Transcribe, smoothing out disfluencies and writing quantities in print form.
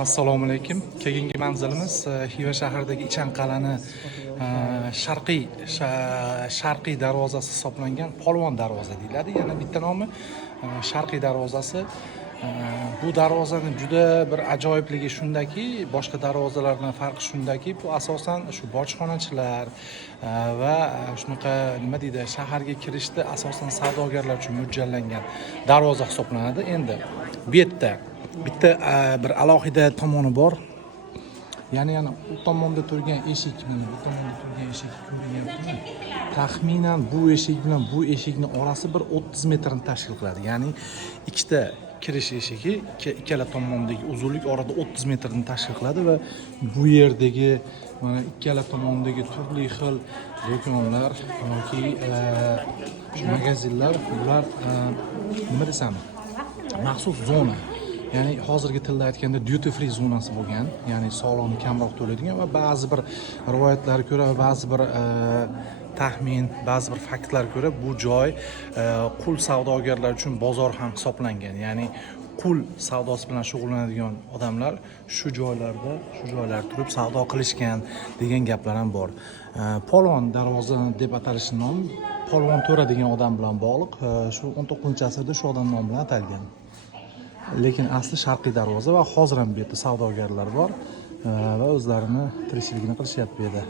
Assalomu alaykum. Keyingi manzilimiz Xiva shahridagi Ichanqal'ani sharqiy darvozasi hisoblangan Polvon darvoza deyiladi. Yana bitta nomi sharqiy darvozasi. Bu darvozaning juda bir ajoyibligi shundaki, boshqa darvozalardan farqi shundaki, bu asosan shu bojxonachilar va shunaqa nima deydi, shaharga kirishda asosan savdogarlar uchun mo'ljallangan darvoza hisoblanadi. Endi bu yerda bitta bir alohida tomoni bor. Ya'ni u tomonda turgan eshik, mana bu tomonda turgan eshik ko'rinyaptimi? Taxminan bu eshik bilan bu eshikning orasi bir 30 metrni tashkil qiladi. Ya'ni ikkita kirish eshigi, ikkala tomondagi uzunlik orada 30 metrni tashkil qiladi va bu yerdagi mana ikkala tomondagi turli xil do'konlar yoki magazinlar, bular nima desam, maxsus zona. Ya'ni hozirgi tilda aytganda duty free zonasi bo'lgan, ya'ni soliqni kamroq to'laydigan va ba'zi bir rivoyatlarga ko'ra va ba'zi bir taxmin, ba'zi bir faktlarga ko'ra bu joy qul savdogarlar uchun bozor ham hisoblangan. Ya'ni qul savdosi bilan shug'ullanadigan odamlar shu joylarda turib savdo qilishgan degan gaplar ham bor. Polvon darvoza deb atalishi nomi Polvon To'ra degan odam bilan bog'liq. Shu 19-asrda shu odam nomi bilan atalgan. Lekin asli sharqiy darvoza va hozir ham bu yerda savdogarlar bor va o'zlarini tirikchiligini qilishyapti bu yerda.